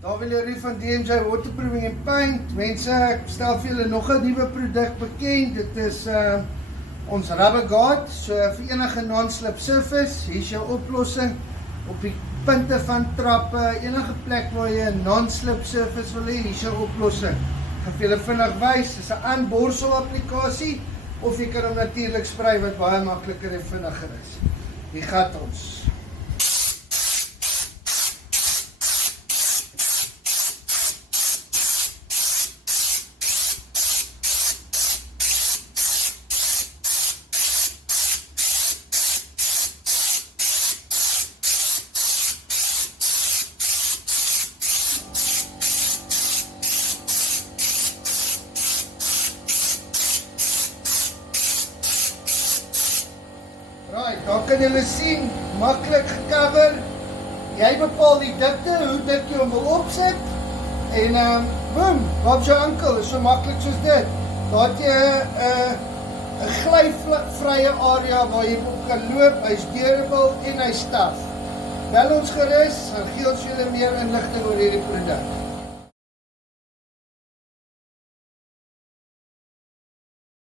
Daar wil jy van DMJ Waterproofing and Paint. Mense, ek stel vir julle nog 'n nuwe produk bekend. Dit is ons rubber guard. So vir enige non-slip surface, hier is jou oplossing. Op die punte van trappe, enige plek waar jy 'n non-slip surface wil hê, hier is jou oplossing. Ek gaan vir julle vinnig wys. Dit is 'n aanborsel applikasie of jy kan hom natuurlik sprei wat baie makliker en vinniger is. Hier gaan ons. Right, daar kan julle sien, maklik gecover. Jy bepaal die dikte, hoe dik jy hom wil opsit. En boom, wat jou ankel, is so maklik soos dit. Daar het jy 'n glyvrye area waar jy op kan loop, hy's durable en hy's taaf. Bel ons gerus, dan gee ons julle meer inligting oor hierdie produk.